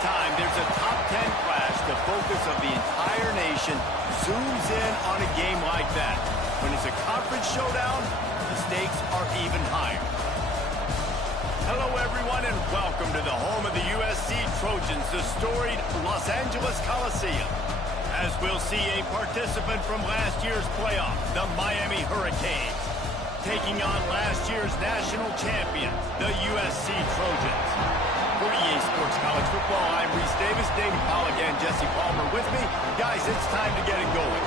time there's a top 10 clash, the focus of the entire nation zooms in on a game like that. When it's a conference showdown, the stakes are even higher. Hello, everyone, and welcome to the home of the USC Trojans, the storied Los Angeles Coliseum. As we'll see a participant from last year's playoff, the Miami Hurricanes, taking on last year's national champions, the USC Trojans. For EA Sports College Football, I'm Reese Davis, David Pollack, and Jesse Palmer with me. Guys, it's time to get it going.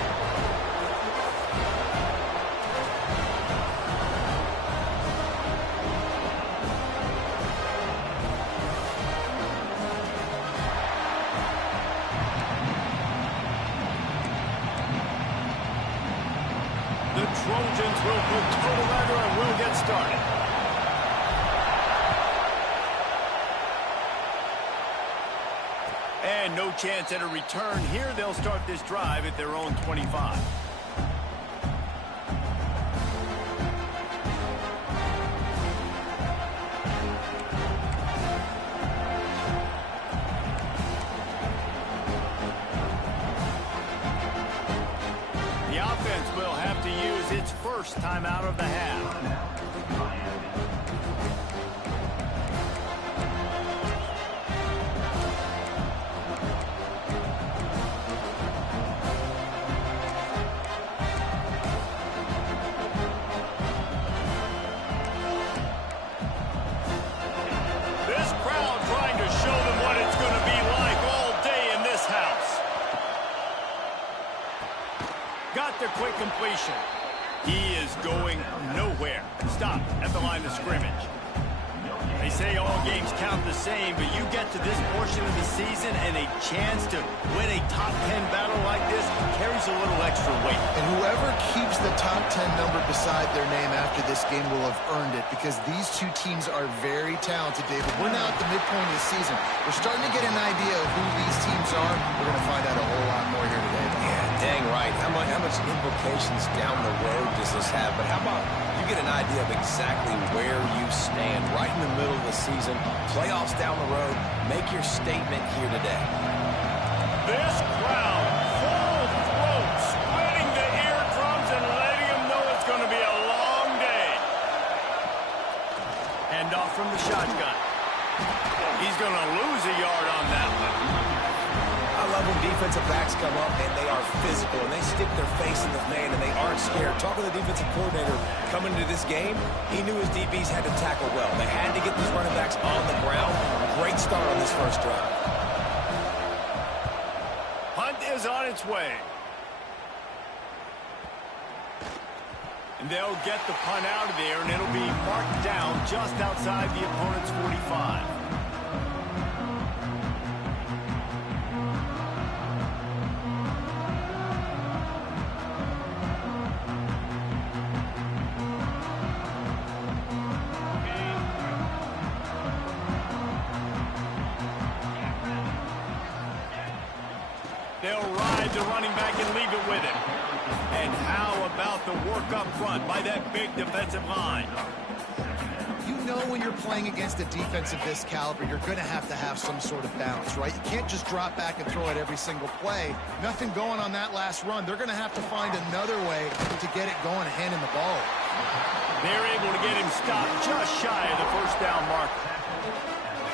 The Trojans will put total leather and we'll get started. And no chance at a return here. They'll start this drive at their own 25. The offense will have to use its first time out of the half. This crowd trying to show them what it's going to be like all day in this house. Got the quick completion. He is going nowhere. Stop at the line of scrimmage. They say all games count the same, but you get to this portion of the season and a chance to win a top 10 battle like this carries a little extra weight. And whoever keeps the top 10 number beside their name after this game will have earned it, because these two teams are very talented, David. We're now at the midpoint of the season. We're starting to get an idea of who these teams are. We're going to find out a whole lot more here today. Yeah, dang right. How much implications down the road does this have? But how about you get an idea of exactly where you stand right in the middle of the season, playoffs down the road, make your statement here today. This crowd, full throat, splitting the eardrums and letting them know it's going to be a long day. Hand off from the shotgun. He's going to lose a yard on that one. I love when defensive backs come up and they are physical and they stick their face in the man and they aren't scared. Talking to the defensive coordinator coming into this game, he knew his DBs had to tackle well. They had to get these running backs on the ground. Great start on this first drive. Punt is on its way. And they'll get the punt out of there, and it'll be marked down just outside the opponent's 45. They'll ride the running back and leave it with him. And how about the work up front by that big defensive line? You know when you're playing against a defense of this caliber, you're going to have some sort of balance, right? You can't just drop back and throw it every single play. Nothing going on that last run. They're going to have to find another way to get it going, handing the ball. They're able to get him stopped just shy of the first down marker.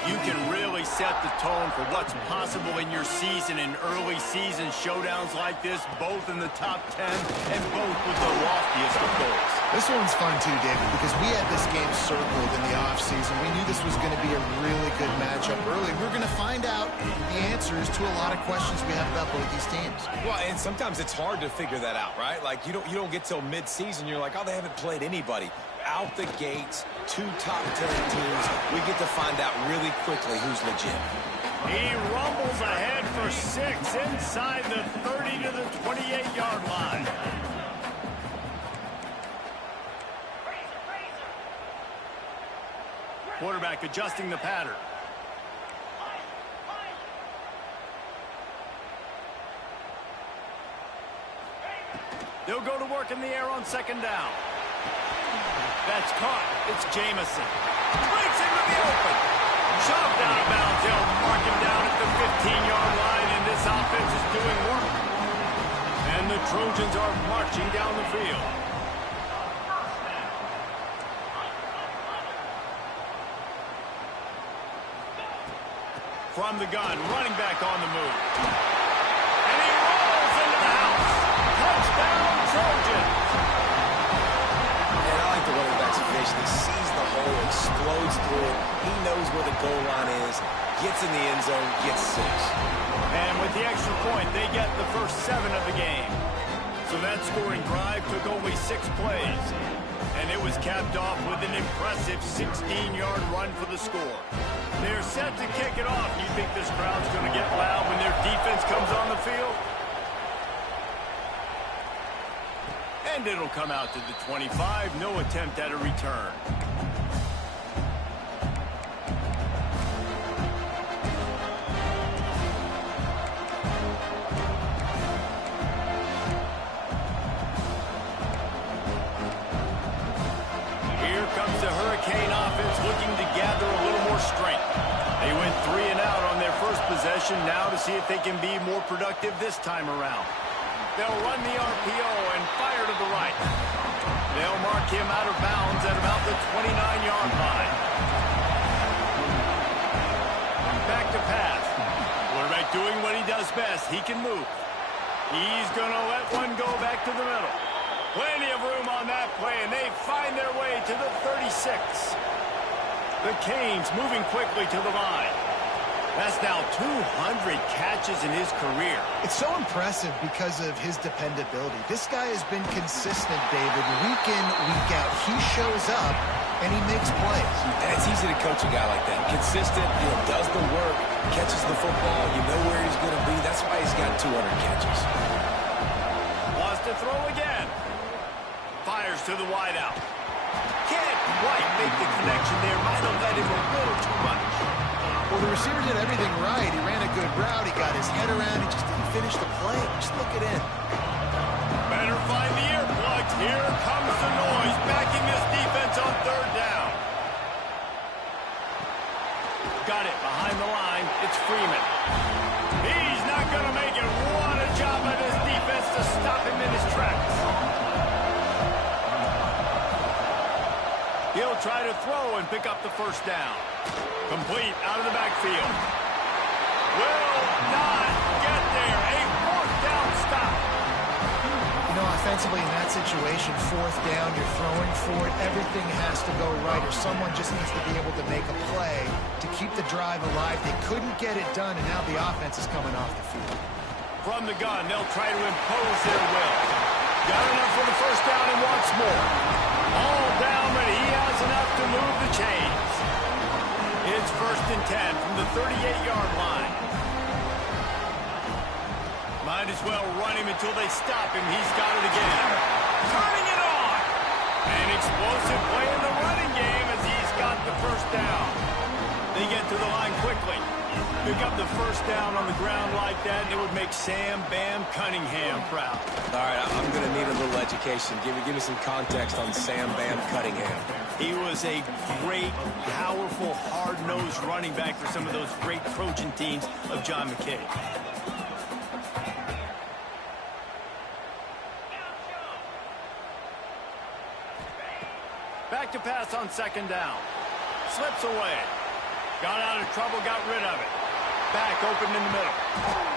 You can really set the tone for what's possible in your season in early season showdowns like this, both in the top 10 and both with the loftiest of goals. This one's fun too, David, because we had this game circled in the offseason. We knew this was going to be a really good matchup early. We're going to find out the answers to a lot of questions we have about both these teams. Well, and sometimes it's hard to figure that out, right? Like you don't get till mid-season, you're like, oh, they haven't played anybody. Out the gates, two top 10 teams. We get to find out really quickly who's legit. He rumbles ahead for 6 inside the 30 to the 28-yard line. Quarterback adjusting the pattern. They'll go to work in the air on second down. That's caught. It's Jamison. Breaks into the open. Shoved out of bounds. They'll mark him down at the 15-yard line, and this offense is doing work. And the Trojans are marching down the field. From the gun, running back on the move. And he rolls into the house. Touchdown, Trojans. And I like the running back's vision. He sees the hole, explodes through it. He knows where the goal line is, gets in the end zone, gets 6. And with the extra point, they get the first 7 of the game. So that scoring drive took only 6 plays. And it was capped off with an impressive 16-yard run for the score. They're set to kick it off. You think this crowd's going to get loud when their defense comes on the field? And it'll come out to the 25. No attempt at a return. Here comes the Hurricane offense looking to gather a little more strength. They went 3 and out on their first possession, now to see if they can be more productive this time around. They'll run the RPO and fire to the right. They'll mark him out of bounds at about the 29-yard line. Back to pass. Quarterback doing what he does best. He can move. He's going to let one go back to the middle. Plenty of room on that play, and they find their way to the 36. The Canes moving quickly to the line. That's now 200 catches in his career. It's so impressive because of his dependability. This guy has been consistent, David, week in, week out. He shows up, and he makes plays. And it's easy to coach a guy like that. Consistent, does the work, catches the football, you know where he's going to be. That's why he's got 200 catches. Wants to throw again. Fires to the wideout. Can't quite make the connection there. Might have led him a little too much. Well, the receiver did everything right. He ran a good route. He got his head around. He just didn't finish the play. Just look it in. Better find the earplugs. Here comes the noise, backing this defense on 3rd down. Got it behind the line. It's Freeman. He's not going to make it. What a job by this defense to stop him in his tracks. He'll try to throw and pick up the first down. Complete out of the backfield. Will not get there. A 4th down stop. Offensively in that situation, 4th down, you're throwing for it. Everything has to go right, or someone just needs to be able to make a play to keep the drive alive. They couldn't get it done, and now the offense is coming off the field. From the gun, they'll try to impose their will. Got enough for the first down and wants more. All down, but he has enough to move the chains. It's 1st and 10 from the 38-yard line. Might as well run him until they stop him. He's got it again. Turning it on. An explosive play in the running game as he's got the first down. They get to the line quickly. Pick up the first down on the ground like that, and it would make Sam Bam Cunningham proud. All right, I'm going to need a little education. Give me some context on Sam Bam Cunningham. He was a great, powerful, hard-nosed running back for some of those great Trojan teams of John McKay. Back to pass on 2nd down. Slips away. Got out of trouble, got rid of it. Back open in the middle.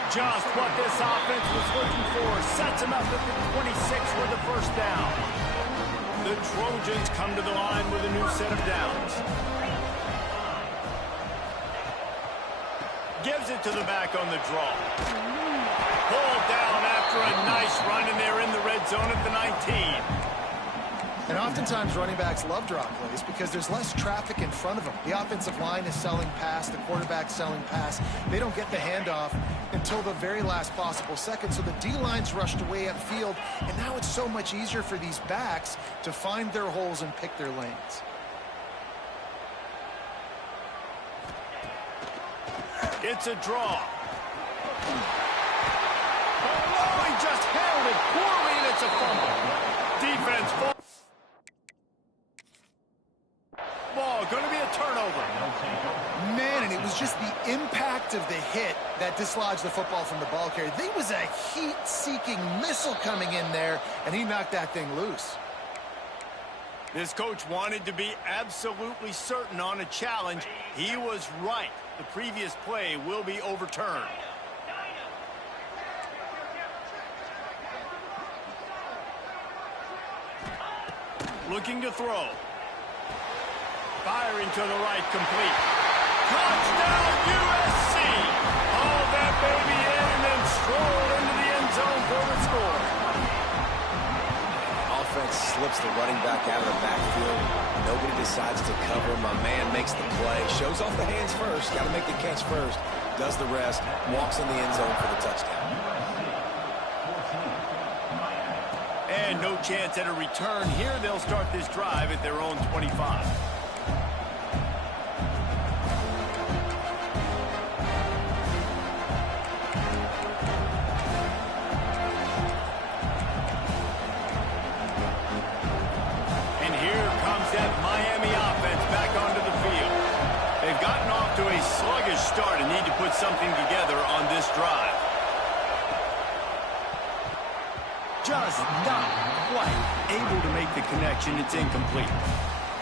Just what this offense was looking for. Sets him up at the 26 with the first down. The Trojans come to the line with a new set of downs. Gives it to the back on the draw. Pulled down after a nice run, and they're in the red zone at the 19. And oftentimes running backs love drop plays because there's less traffic in front of them. The offensive line is selling pass, the quarterback's selling pass. They don't get the handoff until the very last possible second, so the D-line's rushed away upfield, and now it's so much easier for these backs to find their holes and pick their lanes. It's a draw. Oh, he just held it poorly, and it's a fumble. Defense ball going to be a turnover. Man, and it was just the impact of the hit that dislodged the football from the ball carrier. There was a heat-seeking missile coming in there, and he knocked that thing loose. This coach wanted to be absolutely certain on a challenge. He was right. The previous play will be overturned. Looking to throw. Firing to the right, complete. Touchdown, USC! Hauled that baby in and then strolled into the end zone for the score. Offense slips the running back out of the backfield. Nobody decides to cover. My man makes the play. Shows off the hands first. Got to make the catch first. Does the rest. Walks in the end zone for the touchdown. And no chance at a return here. They'll start this drive at their own 25. And here comes that Miami offense back onto the field. They've gotten off to a sluggish start and need to put something together on this drive. Just not quite able to make the connection. It's incomplete.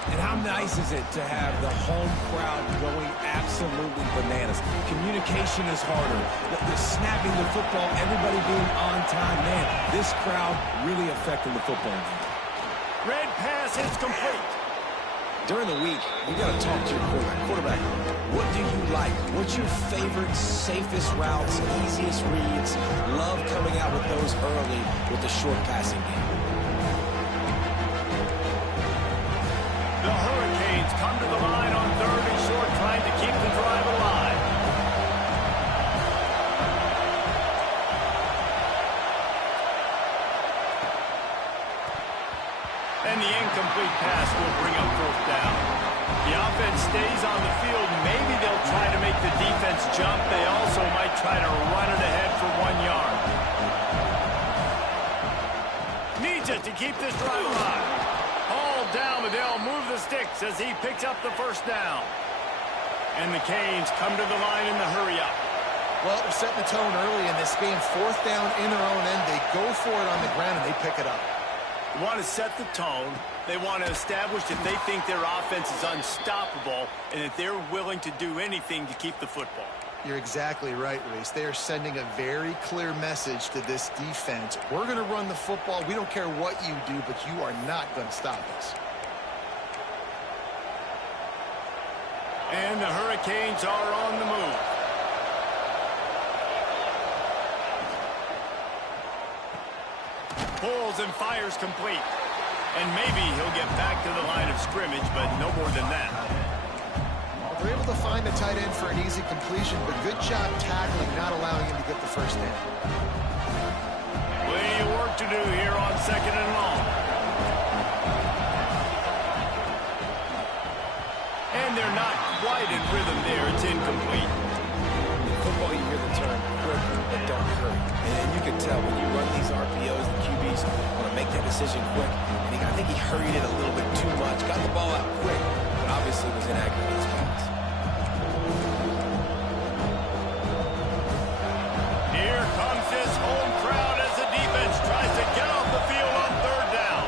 And how nice is it to have the home crowd going absolutely bananas? Communication is harder. The snapping the football, everybody being on time. Man, this crowd really affecting the football game. Red pass is complete. During the week, you got to talk to your quarterback. What do you like? What's your favorite, safest routes, easiest reads? Love coming out with those early with the short passing game. The Hurricanes come to the line on 3rd and short, trying to keep the drive alive. And the incomplete pass will bring up 4th down. The offense stays on the field. Maybe they'll try to make the defense jump. They also might try to run it ahead for 1 yard. Needs it to keep this drive alive. Hauled down, but they'll move the sticks as he picks up the 1st down. And the Canes come to the line in the hurry-up. Well, they're setting the tone early in this game. 4th down in their own end. They go for it on the ground, and they pick it up. They want to set the tone. They want to establish that they think their offense is unstoppable and that they're willing to do anything to keep the football. You're exactly right, Reese. They are sending a very clear message to this defense. We're going to run the football. We don't care what you do, but you are not going to stop us. And the Hurricanes are on the move. Pulls and fires complete. And maybe he'll get back to the line of scrimmage, but no more than that. They're able to find the tight end for an easy completion, but good job tackling, not allowing him to get the 1st down. Plenty of work to do here on 2nd and long. And they're not quite in rhythm there. It's incomplete. In football, you hear the term quick, but don't hurry. And you can tell when you run these RPOs, the QBs want to make that decision quick. And I think he hurried it a little bit too much. Got the ball out quick, but obviously was inaccurate in his pass. Here comes his home crowd as the defense tries to get off the field on 3rd down.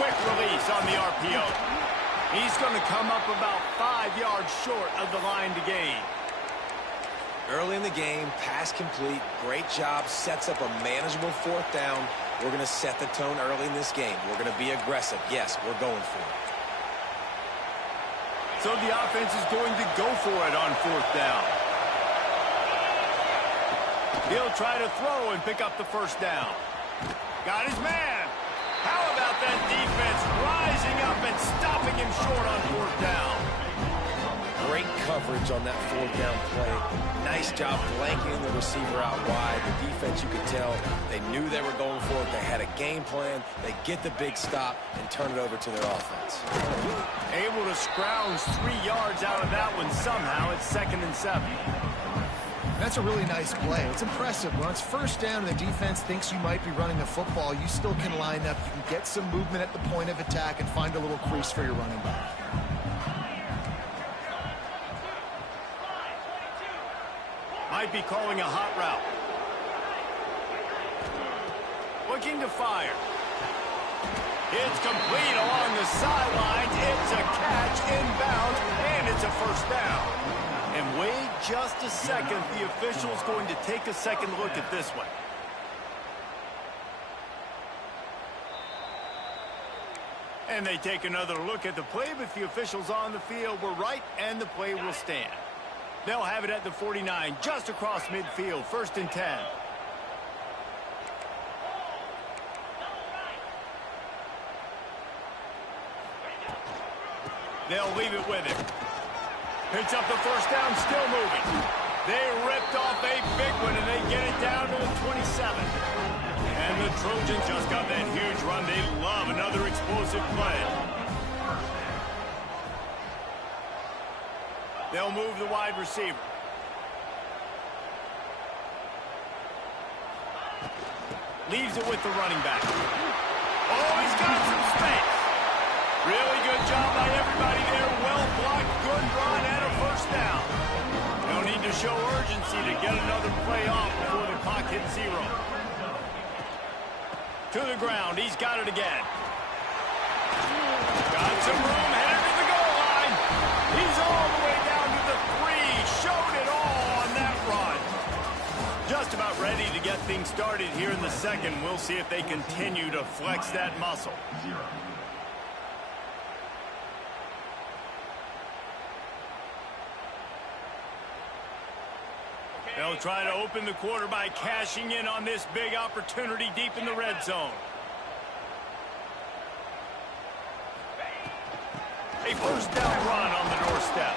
Quick release on the RPO. He's going to come up about 5 yards short of the line to gain. Early in the game, pass complete. Great job. Sets up a manageable 4th down. We're going to set the tone early in this game. We're going to be aggressive. Yes, we're going for it. So the offense is going to go for it on 4th down. He'll try to throw and pick up the 1st down. Got his man. How about that defense rising up and stopping him short on 4th down? Great coverage on that 4th down play. Nice job blanketing the receiver out wide. The defense, you could tell, they knew they were going for it. They had a game plan. They get the big stop and turn it over to their offense. Able to scrounge 3 yards out of that one somehow. It's 2nd and 7. That's a really nice play. It's impressive. When it's first down and the defense thinks you might be running the football, you still can line up. You can get some movement at the point of attack and find a little crease for your running back. Might be calling a hot route. Looking to fire. It's complete along the sidelines. It's a catch inbounds, and it's a first down. And wait just a second. The official's going to take a second look at this one. And they take another look at the play, but the officials on the field were right, and the play will stand. They'll have it at the 49, just across midfield, 1st and 10. They'll leave it with him. Picks up the first down, still moving. They ripped off a big one, and they get it down to the 27. And the Trojans just got that huge run. They love another explosive play. They'll move the wide receiver. Leaves it with the running back. Oh, he's got some space. Really good job by everybody there. Well blocked, good run, and a first down. No need to show urgency to get another play off before the clock hits 0. To the ground. He's got it again. Got some room, headed to the goal line. He's all the way down to the 3. Showed it all on that run. Just about ready to get things started here in the second. We'll see if they continue to flex that muscle. They'll try to open the quarter by cashing in on this big opportunity deep in the red zone. A first down run on the doorstep.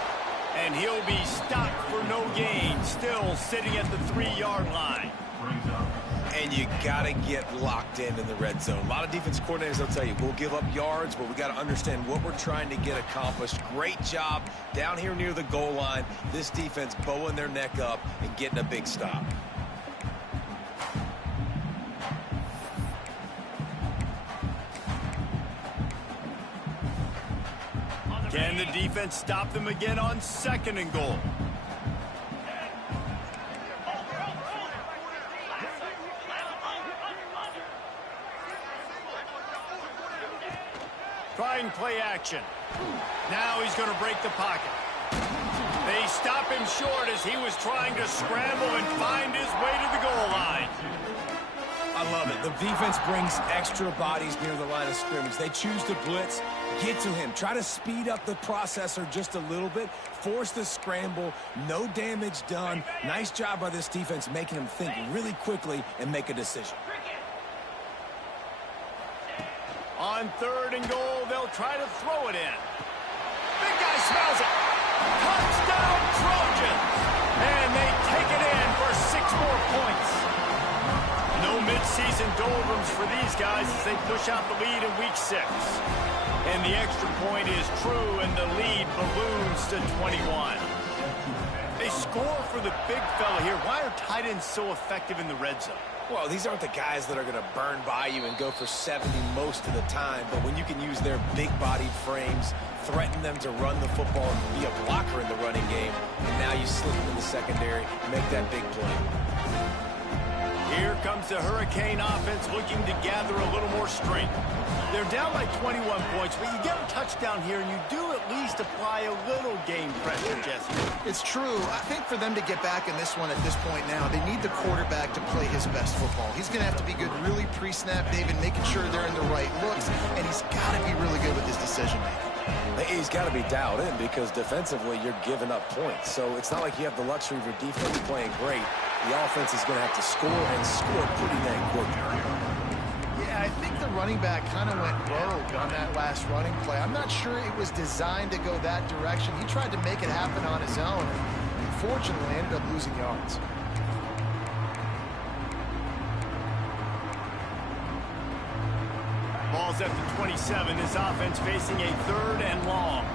And he'll be stopped for no gain, still sitting at the 3-yard line. And you got to get locked in the red zone. A lot of defense coordinators, they'll tell you, we'll give up yards, but we got to understand what we're trying to get accomplished. Great job down here near the goal line. This defense bowing their neck up and getting a big stop. Can the defense stop them again on 2nd and goal? Trying play action. Now he's going to break the pocket. They stop him short as he was trying to scramble and find his way to the goal line. I love it. The defense brings extra bodies near the line of scrimmage. They choose to blitz, get to him, try to speed up the processor just a little bit, force the scramble, no damage done. Nice job by this defense making him think really quickly and make a decision. On 3rd and goal, they'll try to throw it in. Big guy smells it. Touchdown Trojans! And they take it in for 6 more points. No midseason doldrums for these guys as they push out the lead in week 6. And the extra point is true, and the lead balloons to 21. They score for the big fella here. Why are tight ends so effective in the red zone? Well, these aren't the guys that are going to burn by you and go for 70 most of the time, but when you can use their big-bodied frames, threaten them to run the football and be a blocker in the running game, and now you slip them in the secondary, make that big play. Here comes the Hurricane offense looking to gather a little more strength. They're down by 21 points, but you get a touchdown here, and you do at least apply a little game pressure, Jesse. It's true. I think for them to get back in this one at this point now, they need the quarterback to play his best football. He's going to have to be good really pre-snap, David, making sure they're in the right looks, and he's got to be really good with his decision-making. He's got to be dialed in because defensively you're giving up points. So it's not like you have the luxury of your defense playing great. The offense is going to have to score and score pretty dang quickly. Yeah, I think the running back kind of went rogue on that last running play. I'm not sure it was designed to go that direction. He tried to make it happen on his own, and unfortunately ended up losing yards. Ball's at the 27. This offense facing a 3rd and long.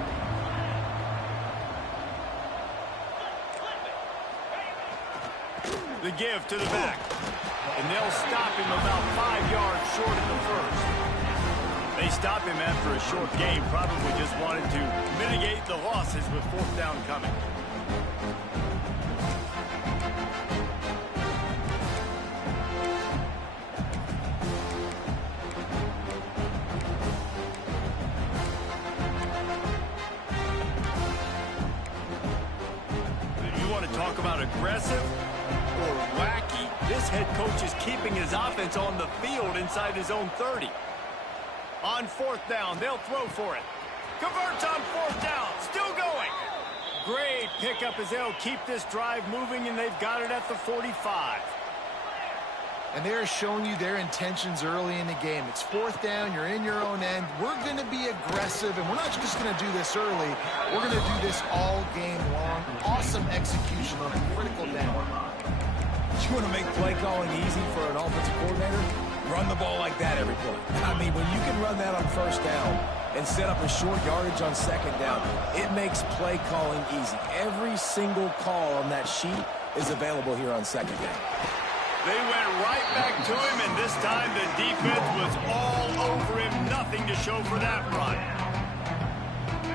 The give to the back. And they'll stop him about 5 yards short of the first. They stop him after a short game, probably just wanted to mitigate the losses with fourth down coming. Talk about aggressive or wacky. This head coach is keeping his offense on the field inside his own 30. On fourth down, they'll throw for it. Converts on fourth down, still going. Great pickup as they'll keep this drive moving, and they've got it at the 45. And they're showing you their intentions early in the game. It's fourth down, you're in your own end. We're going to be aggressive, and we're not just going to do this early. We're going to do this all game long. Awesome execution on a critical down. You want to make play calling easy for an offensive coordinator? Run the ball like that every play. I mean, when you can run that on first down and set up a short yardage on second down, it makes play calling easy. Every single call on that sheet is available here on second down. They went right back to him, and this time the defense was all over him. Nothing to show for that run.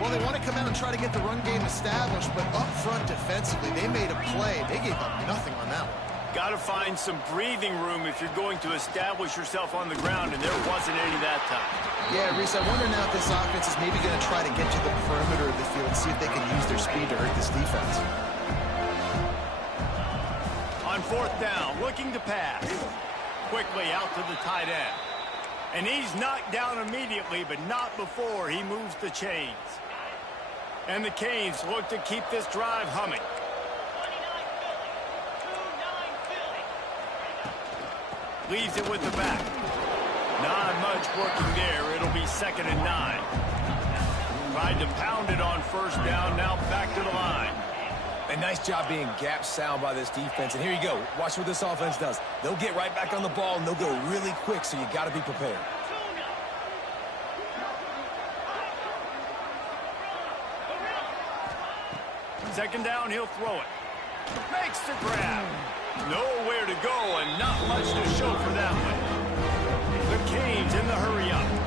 Well, they want to come out and try to get the run game established, but up front defensively, they made a play. They gave up nothing on that one. Got to find some breathing room if you're going to establish yourself on the ground, and there wasn't any that time. Yeah, Reese, I wonder now if this offense is maybe going to try to get to the perimeter of the field, see if they can use their speed to hurt this defense. On fourth down, looking to pass. Quickly out to the tight end. And he's knocked down immediately, but not before he moves the chains. And the Canes look to keep this drive humming. Leaves it with the back. Not much working there. It'll be 2nd and 9. Tried to pound it on first down, now back to the line. A nice job being gap sound by this defense. And here you go. Watch what this offense does. They'll get right back on the ball, and they'll go really quick, so you got to be prepared. Second down, he'll throw it. Makes the grab. Nowhere to go, and not much to show for that one. The Canes in the hurry up.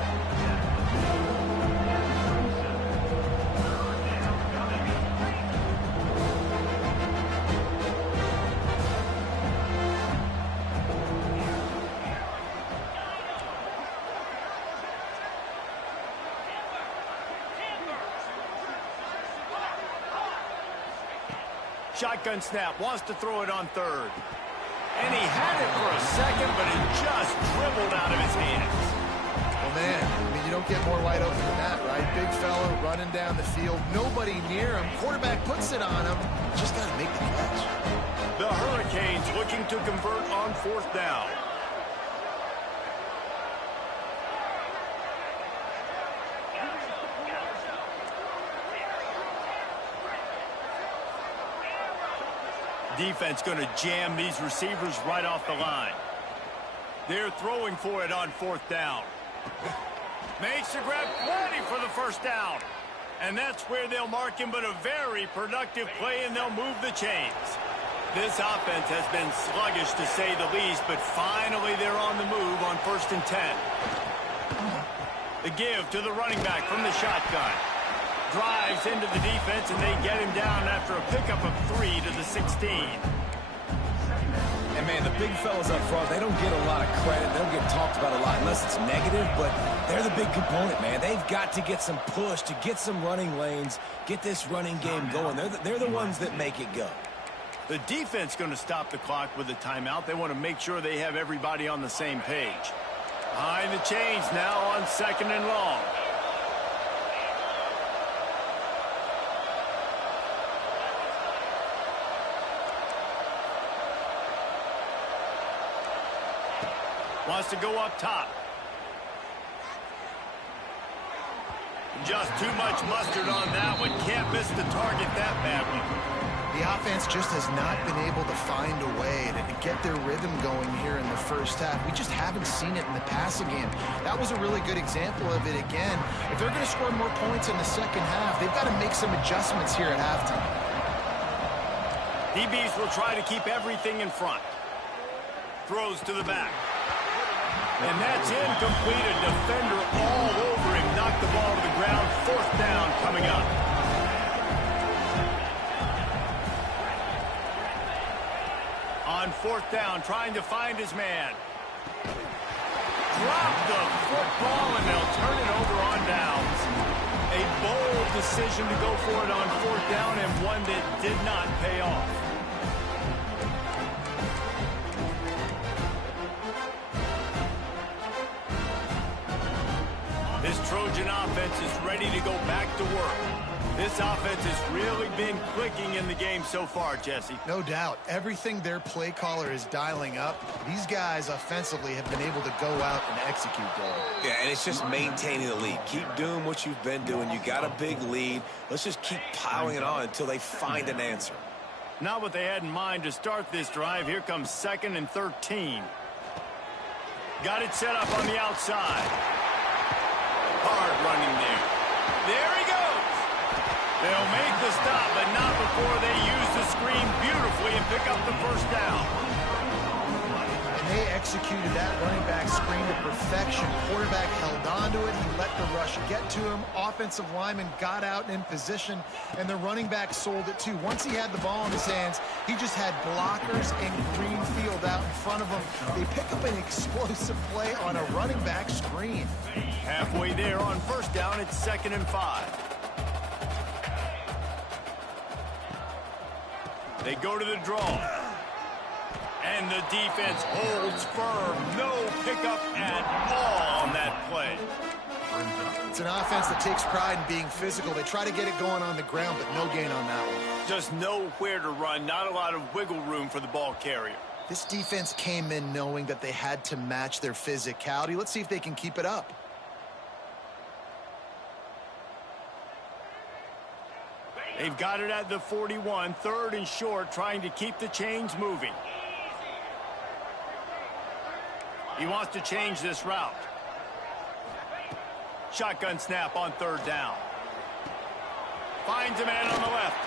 Shotgun snap, wants to throw it on third. And he had it for a second, but it just dribbled out of his hands. Well, man, I mean, you don't get more wide open than that, right? Big fella running down the field, nobody near him. Quarterback puts it on him. Just got to make the catch. The Hurricanes looking to convert on fourth down. Defense going to jam these receivers right off the line. They're throwing for it on fourth down. Makes the grab, plenty for the first down. And that's where they'll mark him, but a very productive play, and they'll move the chains. This offense has been sluggish, to say the least, but finally they're on the move on 1st and 10. The give to the running back from the shotgun. Drives into the defense, and they get him down after a pickup of 3 to the 16. And, man, the big fellas up front, they don't get a lot of credit. They don't get talked about a lot unless it's negative, but they're the big component, man. They've got to get some push to get some running lanes, get this running game going. They're the ones that make it go. The defense going to stop the clock with a timeout. They want to make sure they have everybody on the same page. Behind the chains now on 2nd and long. Wants to go up top. Just too much mustard on that one. Can't miss the target that badly. The offense just has not been able to find a way to get their rhythm going here in the first half. We just haven't seen it in the passing game. That was a really good example of it again. If they're going to score more points in the second half, they've got to make some adjustments here at halftime. DBs will try to keep everything in front. Throws to the back. And that's incomplete. A defender all over him. Knocked the ball to the ground. 4th down coming up. On 4th down, trying to find his man. Drop the football, and they'll turn it over on downs. A bold decision to go for it on 4th down, and one that did not pay off. This Trojan offense is ready to go back to work. This offense has really been clicking in the game so far, Jesse. No doubt. Everything their play caller is dialing up, these guys offensively have been able to go out and execute, Dave. Yeah, and it's just maintaining the lead. Keep doing what you've been doing. You got a big lead. Let's just keep piling it on until they find an answer. Not what they had in mind to start this drive. Here comes 2nd and 13. Got it set up on the outside. Hard running there. There he goes. They'll make the stop, but not before they use the screen beautifully and pick up the 1st down. And they executed that running back screen to perfection. Quarterback held on to it. He let the rush get to him. Offensive lineman got out in position, and the running back sold it too. Once he had the ball in his hands, he just had blockers and green field out in front of him. They pick up an explosive play on a running back screen. Halfway there on 1st down, it's 2nd and 5. They go to the draw. And the defense holds firm. No pickup at all on that play. It's an offense that takes pride in being physical. They try to get it going on the ground, but no gain on that one. Just nowhere to run. Not a lot of wiggle room for the ball carrier. This defense came in knowing that they had to match their physicality. Let's see if they can keep it up. They've got it at the 41, 3rd and short, trying to keep the chains moving. He wants to change this route. Shotgun snap on 3rd down. Finds a man on the left.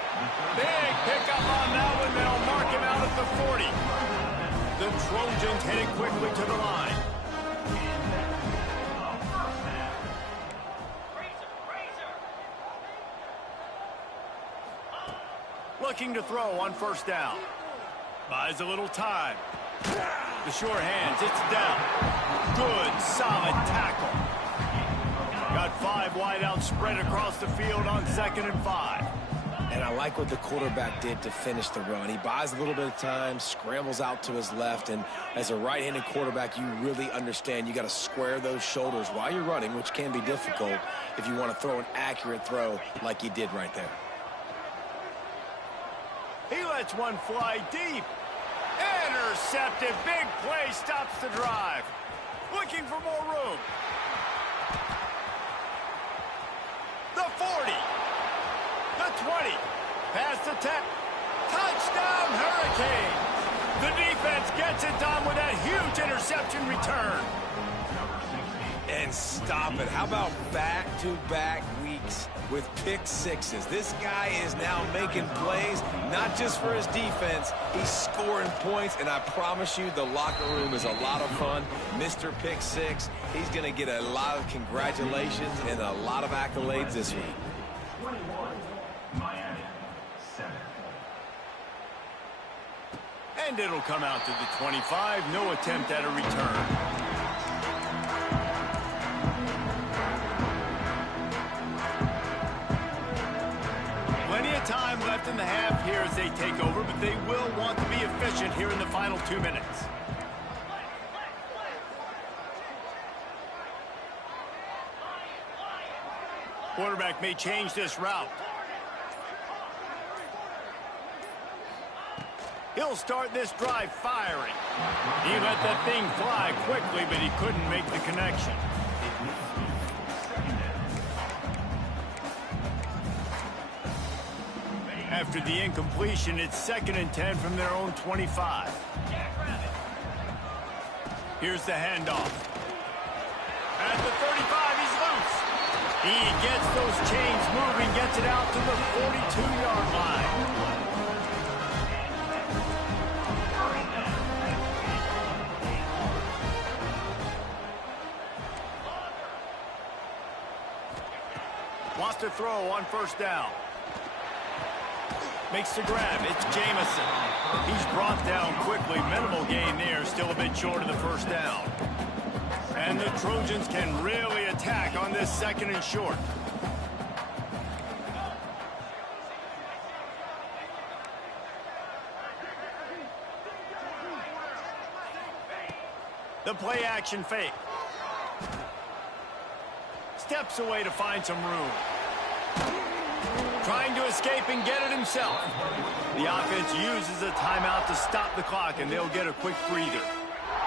Big pickup on that one. They'll mark him out at the 40. The Trojans headed quickly to the line. Looking to throw on 1st down. Buys a little time. The sure hands, it's down. Good, solid tackle. Got 5 wide out spread across the field on 2nd and 5. And I like what the quarterback did to finish the run. He buys a little bit of time, scrambles out to his left, and as a right-handed quarterback, you really understand you got to square those shoulders while you're running, which can be difficult if you want to throw an accurate throw like he did right there. He lets one fly deep. Intercepted. Big play stops the drive. Looking for more room. The 40. The 20. Past the 10. Touchdown, Hurricanes. The defense gets it done with that huge interception return. And stop it. How about back-to-back weeks with pick sixes? This guy is now making plays, not just for his defense. He's scoring points, and I promise you the locker room is a lot of fun. Mr. Pick Six, he's going to get a lot of congratulations and a lot of accolades this week. And it'll come out to the 25. No attempt at a return. Plenty of time left in the half here as they take over, but they will want to be efficient here in the final 2 minutes. Quarterback may change this route. He'll start this drive firing. He let that thing fly quickly, but he couldn't make the connection. After the incompletion, it's 2nd and 10 from their own 25. Here's the handoff. At the 35, he's loose. He gets those chains moving, gets it out to the 42-yard line. to throw on first down. Makes the grab. It's Jamison. He's brought down quickly. Minimal gain there. Still a bit short of the first down. And the Trojans can really attack on this 2nd and short. The play action fake. Steps away to find some room. Trying to escape and get it himself. The offense uses a timeout to stop the clock, and they'll get a quick breather.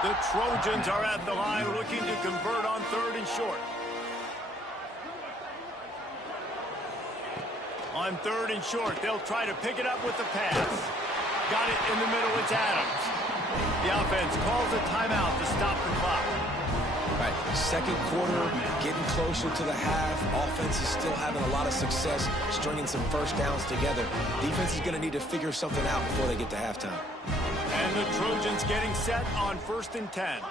The Trojans are at the line looking to convert on 3rd and short. On 3rd and short, they'll try to pick it up with the pass. Got it in the middle, it's Adams. The offense calls a timeout to stop the clock. Right, 2nd quarter, getting closer to the half. Offense is still having a lot of success stringing some first downs together. Defense is going to need to figure something out before they get to halftime. And the Trojans getting set on 1st and 10.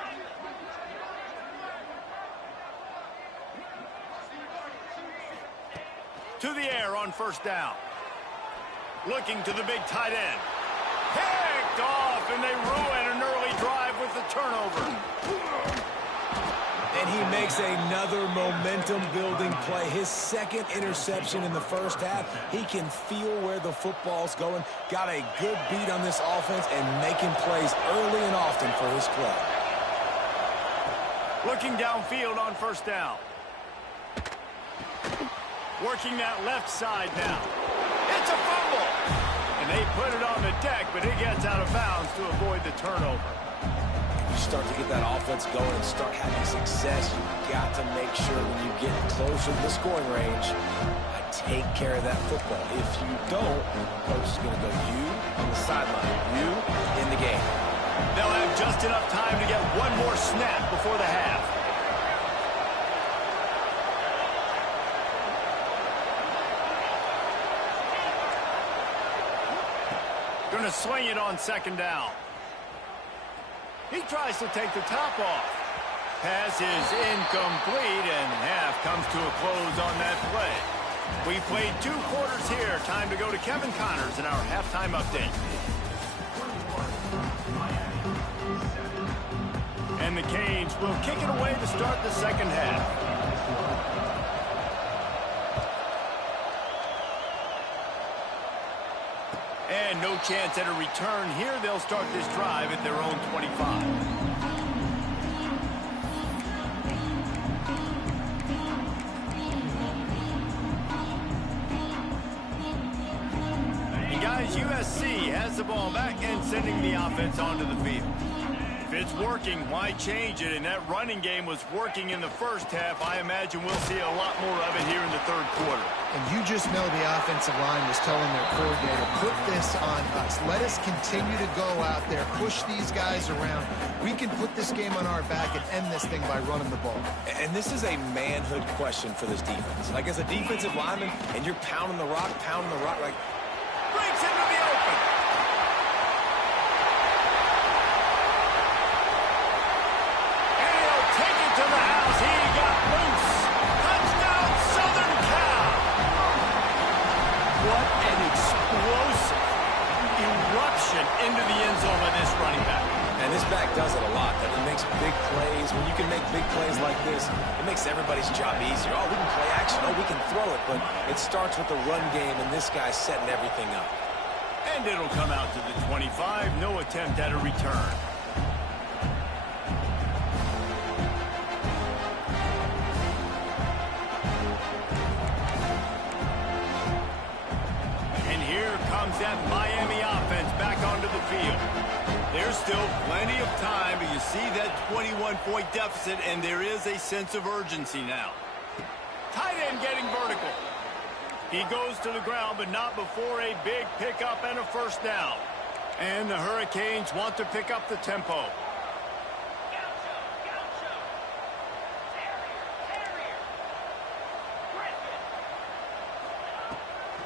To the air on first down. Looking to the big tight end. Picked off, and they ruin an early drive with the turnover. And he makes another momentum-building play. His 2nd interception in the first half. He can feel where the football's going. Got a good beat on this offense and making plays early and often for his club. Looking downfield on first down. Working that left side now. It's a fumble. And they put it on the deck, but it gets out of bounds to avoid the turnover. You start to get that offense going and start having success, you've got to make sure when you get closer to the scoring range, take care of that football. If you don't, coach is going to go you on the sideline, you in the game. They'll have just enough time to get one more snap before the half. Going to swing it on 2nd down. He tries to take the top off. Pass is incomplete, and half comes to a close on that play. We played 2 quarters here. Time to go to Kevin Connors in our halftime update. And the Canes will kick it away to start the 2nd half. And no chance at a return here. They'll start this drive at their own 25. And guys, USC has the ball back and sending the offense onto the field. If it's working, why change it? And that running game was working in the first half. I imagine we'll see a lot more of it here in the 3rd quarter. And you just know the offensive line was telling their coordinator, put this on us. Let us continue to go out there, push these guys around. We can put this game on our back and end this thing by running the ball. And this is a manhood question for this defense. Like, as a defensive lineman, and you're pounding the rock, like... Breaks into the open. And he'll take it to the house. He got loose. Touchdown, Southern Cal. What an explosive eruption into the end zone by this running back. And this back does it a lot. That he makes big plays. When you can make big plays like this, it makes everybody's job easier. Oh, we can play action. Oh, we can throw it. But it starts with the run game, and this guy's setting everything up. And it'll come out to the 25. No attempt at a return. And here comes that Miami offense back onto the field. There's still plenty of time, but you see that 21-point deficit, and there is a sense of urgency now. Tight end getting vertical. He goes to the ground, but not before a big pickup and a first down. And the Hurricanes want to pick up the tempo.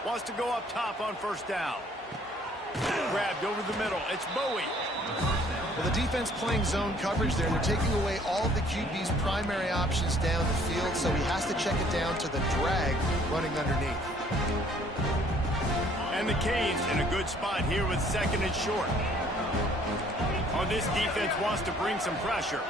Wants to go up top on first down. Grabbed over the middle. It's Bowie. Well, the defense playing zone coverage there. They're taking away all of the QB's primary options down the field, so he has to check it down to the drag running underneath. And the Canes in a good spot here with 2nd and short. Oh, this defense wants to bring some pressure.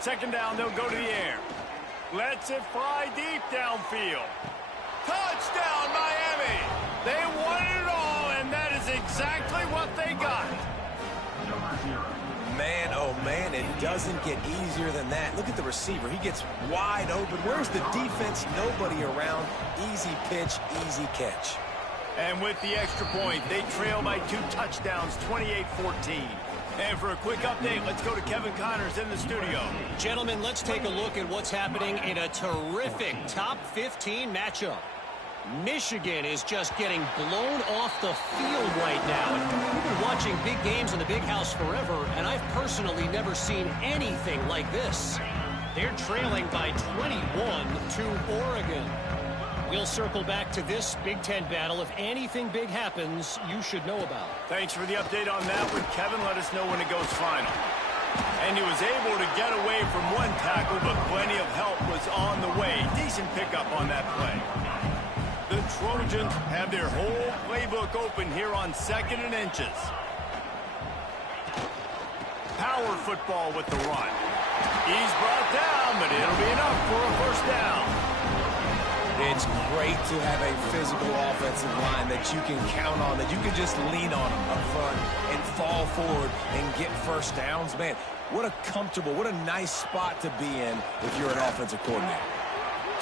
Second down, they'll go to the air. Lets it fly deep downfield. Touchdown, Miami! They wanted it all, and that is exactly what they got. Man, oh man, it doesn't get easier than that. Look at the receiver. He gets wide open. Where's the defense? Nobody around. Easy pitch, easy catch. And with the extra point, they trail by 2 touchdowns, 28-14. And for a quick update, let's go to Kevin Connors in the studio. Gentlemen, let's take a look at what's happening in a terrific top 15 matchup. Michigan is just getting blown off the field right now. We've been watching big games in the Big House forever, and I've personally never seen anything like this. They're trailing by 21 to Oregon. We'll circle back to this Big Ten battle. If anything big happens, you should know about. Thanks for the update on that one, Kevin. Let us know when it goes final. And he was able to get away from one tackle, but plenty of help was on the way. Decent pickup on that play. The Trojans have their whole playbook open here on 2nd and inches. Power football with the run. He's brought down, but it'll be enough for a first down. It's great to have a physical offensive line that you can count on, that you can just lean on up front and fall forward and get first downs. Man, what a comfortable, what a nice spot to be in if you're an offensive coordinator.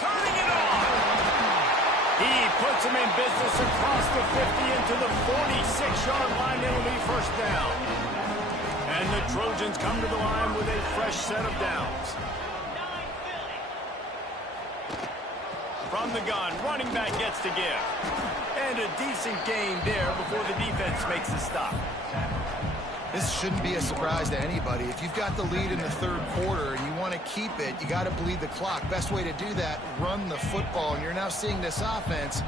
Turning it on! He puts him in business across the 50 into the 46-yard line. It'll be first down. And the Trojans come to the line with a fresh set of downs. From the gun, running back gets to give. And a decent gain there before the defense makes a stop. This shouldn't be a surprise to anybody. If you've got the lead in the 3rd quarter and you want to keep it, you got to bleed the clock. Best way to do that, run the football. And you're now seeing this offense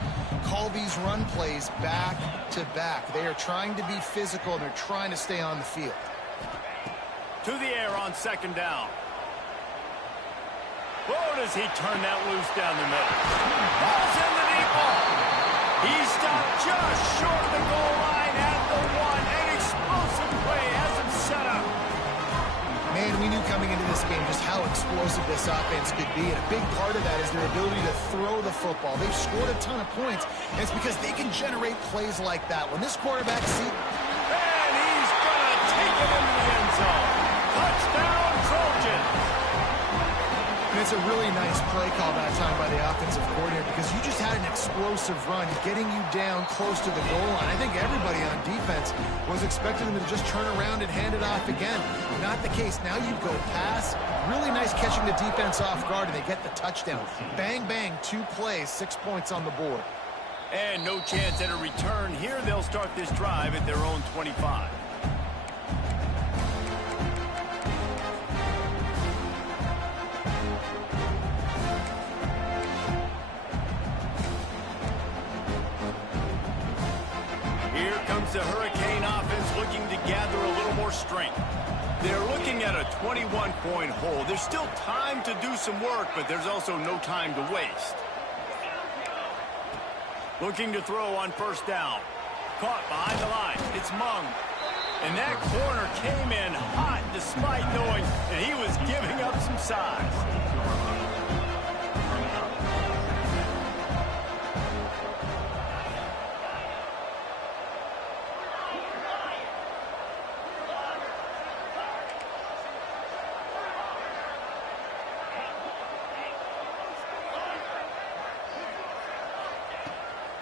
call these run plays back to back. They are trying to be physical, and they're trying to stay on the field. To the air on 2nd down. Oh, does he turn that loose down the middle? Ball's in the deep ball. He stopped just short of the goal line at the 1. An explosive play has him set up. Man, we knew coming into this game just how explosive this offense could be, and a big part of that is their ability to throw the football. They've scored a ton of points, and it's because they can generate plays like that. When this quarterback sees... And he's going to take it into the end zone. Touchdown, Trojans. And it's a really nice play call that time by the offensive coordinator, because you just had an explosive run getting you down close to the goal line. I think everybody on defense was expecting them to just turn around and hand it off again. Not the case. Now you go pass. Really nice catching the defense off guard, and they get the touchdown. Bang, bang, 2 plays, 6 points on the board. And no chance at a return here. They'll start this drive at their own 25. The Hurricane offense looking to gather a little more strength. They're looking at a 21-point hole. There's still time to do some work, but there's also no time to waste. Looking to throw on first down. Caught behind the line. It's Mung. And that corner came in hot despite knowing that he was giving up some size.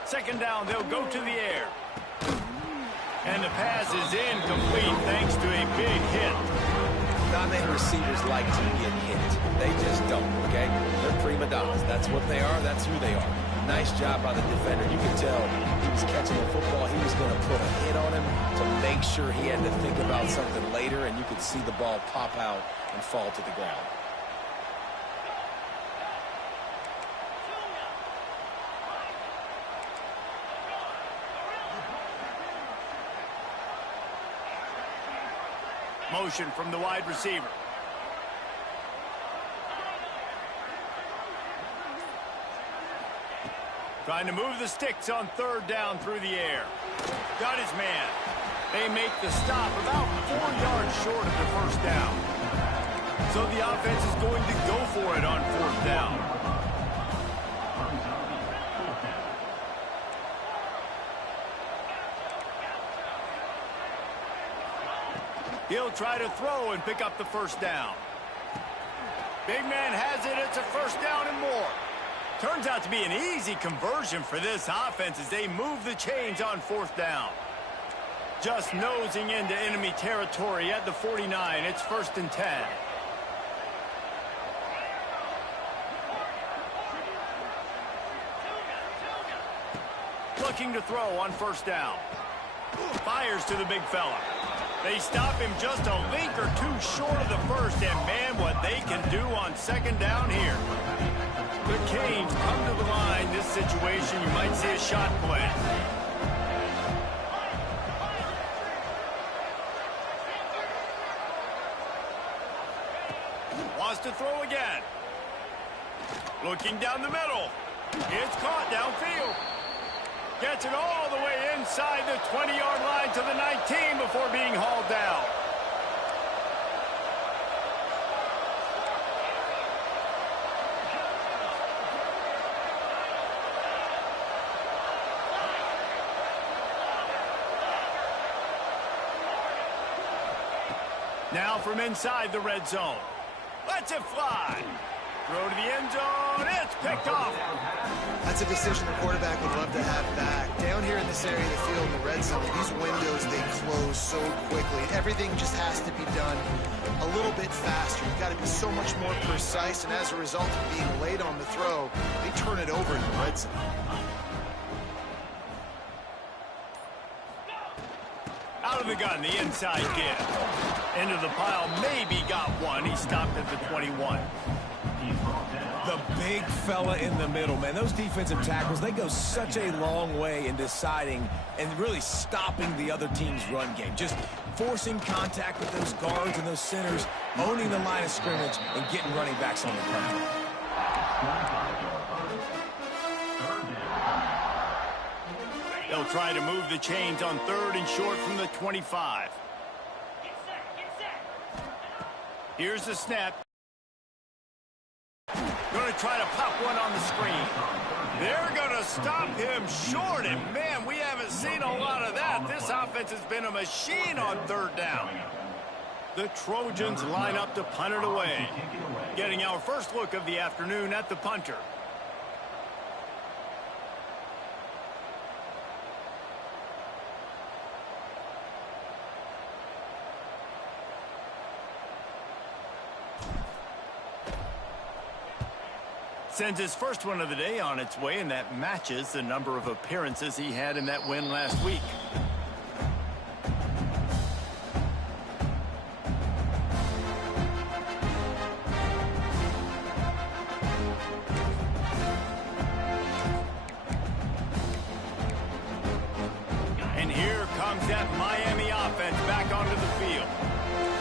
Second down, they'll go to the air. And the pass is incomplete thanks to a big hit. Not many receivers like to get hit. They just don't, okay? They're prima donnas. That's what they are. That's who they are. Nice job by the defender. You can tell he was catching the football. He was going to put a hit on him to make sure he had to think about something later, and you could see the ball pop out and fall to the ground. Motion from the wide receiver. Trying to move the sticks on third down through the air. Got his man. They make the stop about 4 yards short of the first down. So the offense is going to go for it on fourth down. He'll try to throw and pick up the first down. Big man has it. It's a first down and more. Turns out to be an easy conversion for this offense as they move the chains on fourth down. Just nosing into enemy territory at the 49. It's 1st and 10. Looking to throw on first down. Fires to the big fella. They stop him just a link or two short of the first, and man, what they can do on second down here. The Canes come to the line. This situation, you might see a shot play. Wants to throw again. Looking down the middle. It's caught downfield. Gets it all the way inside the 20-yard line to the 19 before being hauled down. Now from inside the red zone. Lets it fly. Throw to the end zone. It's picked off. That's a decision the quarterback would love to have back. Down here in this area of the field in the red zone, these windows, they close so quickly. Everything just has to be done a little bit faster. You've got to be so much more precise, and as a result of being late on the throw, they turn it over in the red zone. Out of the gun, the inside give. Into the pile, maybe got one. He stopped at the 21. The big fella in the middle, man. Those defensive tackles, they go such a long way in deciding and really stopping the other team's run game. Just forcing contact with those guards and those centers, owning the line of scrimmage, and getting running backs on the ground. They'll try to move the chains on third and short from the 25. Here's the snap. Going to try to pop one on the screen. They're going to stop him short, and man, we haven't seen a lot of that. This offense has been a machine on third down. The Trojans line up to punt it away. Getting our first look of the afternoon at the punter. Sends his first one of the day on its way, and that matches the number of appearances he had in that win last week. And here comes that Miami offense back onto the field.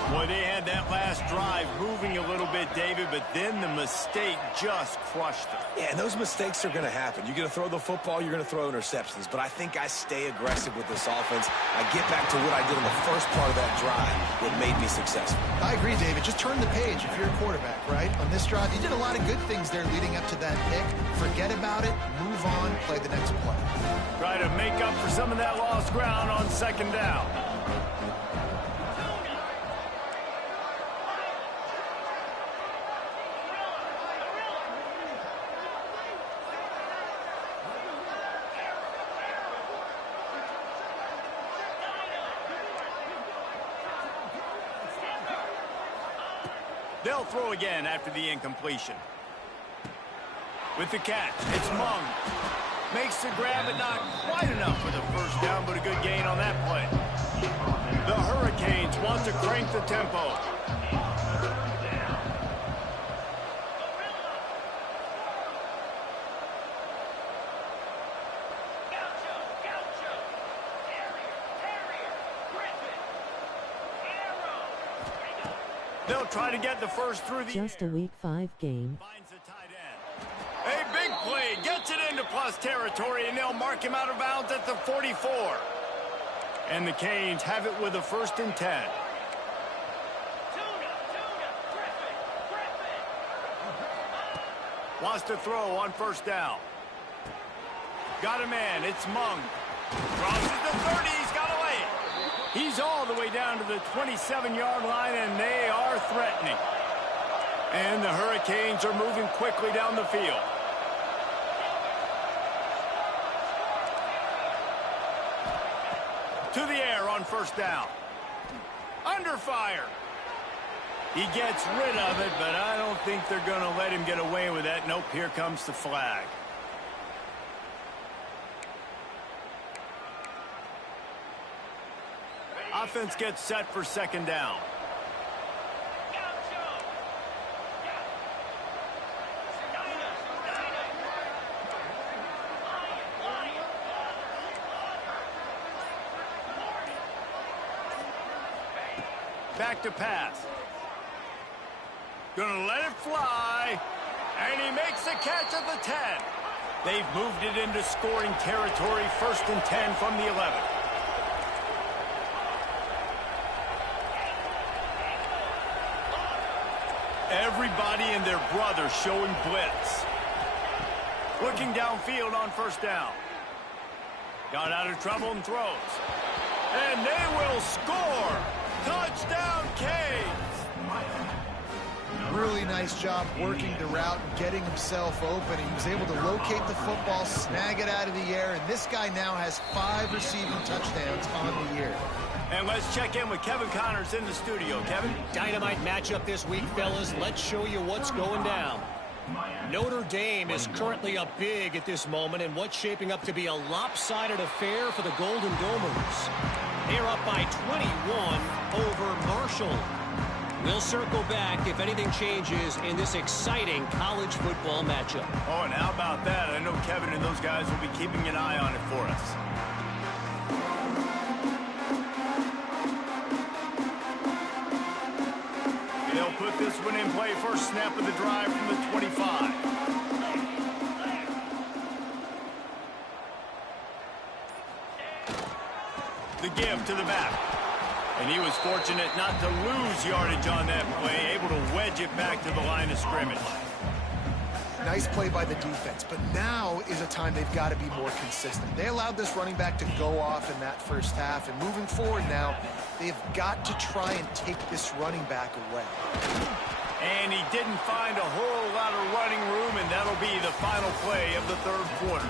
Boy, they had that last drive moving a little bit, David, but then the mistake just crushed them. Yeah, and those mistakes are going to happen. You're going to throw the football, you're going to throw interceptions. But I think I stay aggressive with this offense. I get back to what I did in the first part of that drive that made me successful. I agree, David. Just turn the page if you're a quarterback, right? On this drive, you did a lot of good things there leading up to that pick. Forget about it, move on, play the next play. Try to make up for some of that lost ground on second down. They'll throw again after the incompletion. With the catch, it's Mung. Makes the grab, but not quite enough for the first down, but a good gain on that play. The Hurricanes want to crank the tempo. They'll try to get the first through the Just a air. Week 5 game. Finds the tight end. A big play, gets it into plus territory, and they'll mark him out of bounds at the 44. And the Canes have it with a 1st and 10. Wants to throw on 1st down. Got a man, it's Mung. Crosses the 30, he's got away. He's all the way down to the 27-yard line, and they are threatening. And the Hurricanes are moving quickly down the field. To the air on 1st down. Under fire. He gets rid of it, but I don't think they're going to let him get away with that. Nope, here comes the flag. Offense gets set for 2nd down. Back to pass. Gonna let it fly. And he makes the catch at the 10. They've moved it into scoring territory. 1st and 10 from the 11. Everybody and their brother showing blitz. Looking downfield on 1st down. Got out of trouble and throws. And they will score. Touchdown, Canes. Really nice job working the route and getting himself open. He was able to locate the football, snag it out of the air, and this guy now has 5 receiving touchdowns on the year. And let's check in with Kevin Connors in the studio. Kevin? Dynamite matchup this week, fellas. Let's show you what's going down. Notre Dame is currently up big at this moment in what's shaping up to be a lopsided affair for the Golden Domers. They're up by 21 over Marshall. We'll circle back if anything changes in this exciting college football matchup. Oh, and how about that? I know Kevin and those guys will be keeping an eye on it for us. They'll put this one in play. First snap of the drive from the 25. The give to the back. And he was fortunate not to lose yardage on that play, able to wedge it back to the line of scrimmage. Nice play by the defense, but now is a time they've got to be more consistent. They allowed this running back to go off in that 1st half, and moving forward now, they've got to try and take this running back away. And he didn't find a whole lot of running room, and that'll be the final play of the 3rd quarter.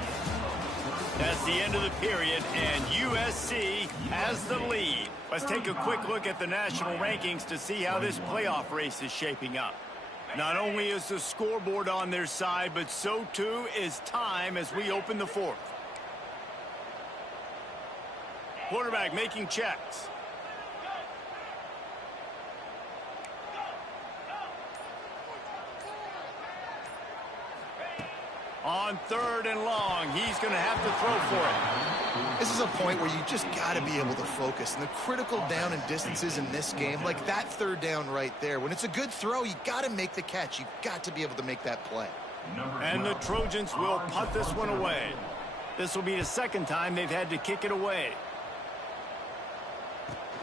That's the end of the period, and USC has the lead. Let's take a quick look at the national rankings to see how this playoff race is shaping up. Not only is the scoreboard on their side, but so too is time as we open the 4th. Quarterback making checks. On 3rd and long, he's going to have to throw for it. This is a point where you just got to be able to focus. And the critical down and distances in this game, like that 3rd down right there, when it's a good throw, you got to make the catch. You got to be able to make that play. And the Trojans will punt this one away. This will be the 2nd time they've had to kick it away.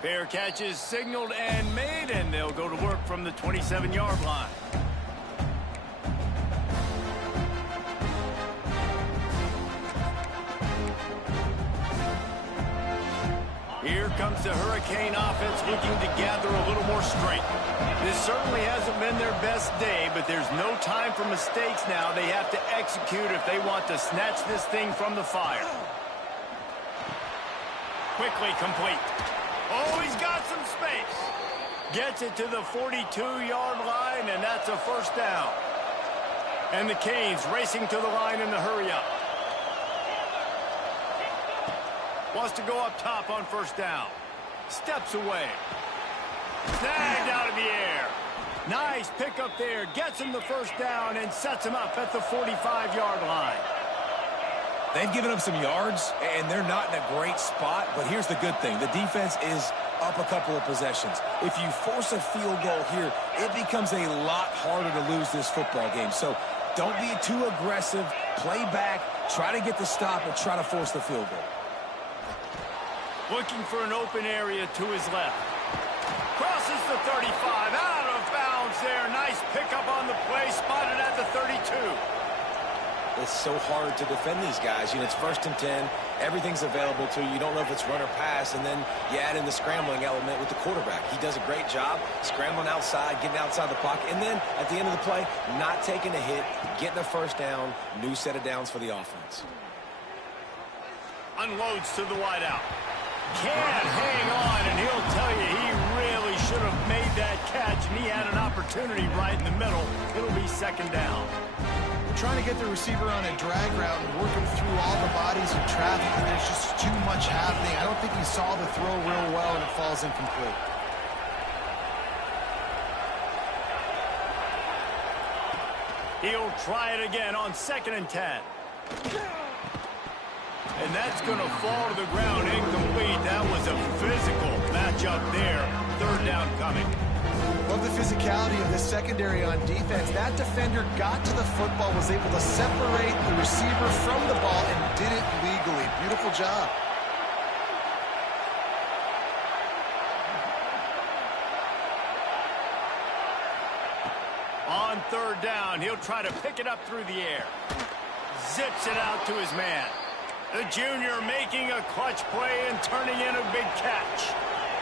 Fair catch is signaled and made, and they'll go to work from the 27-yard line. Here comes the Hurricane offense looking to gather a little more strength. This certainly hasn't been their best day, but there's no time for mistakes now. They have to execute if they want to snatch this thing from the fire. Quickly complete. Oh, he's got some space. Gets it to the 42-yard line, and that's a 1st down. And the Canes racing to the line in the hurry-up. Wants to go up top on 1st down. Steps away. Snagged out of the air. Nice pickup there. Gets him the 1st down and sets him up at the 45-yard line. They've given up some yards, and they're not in a great spot, but here's the good thing. The defense is up a couple of possessions. If you force a field goal here, it becomes a lot harder to lose this football game. So don't be too aggressive. Play back, try to get the stop, and try to force the field goal. Looking for an open area to his left. Crosses the 35, out of bounds there. Nice pickup on the play, spotted at the 32. It's so hard to defend these guys. You know, it's 1st and 10. Everything's available to you. You don't know if it's run or pass, and then you add in the scrambling element with the quarterback. He does a great job scrambling outside, getting outside the pocket, and then at the end of the play, not taking a hit, getting a first down, new set of downs for the offense. Unloads to the wideout. Can't hang on, and he'll tell you he really should have made that catch, and he had an opportunity right in the middle. It'll be 2nd down. Trying to get the receiver on a drag route and working through all the bodies of traffic, and there's just too much happening. I don't think he saw the throw real well, and it falls incomplete. He'll try it again on 2nd and 10. And that's going to fall to the ground incomplete. That was a physical matchup there. 3rd down coming. Love the physicality of the secondary on defense. That defender got to the football, was able to separate the receiver from the ball, and did it legally. Beautiful job. On 3rd down, he'll try to pick it up through the air. Zips it out to his man. The junior making a clutch play and turning in a big catch.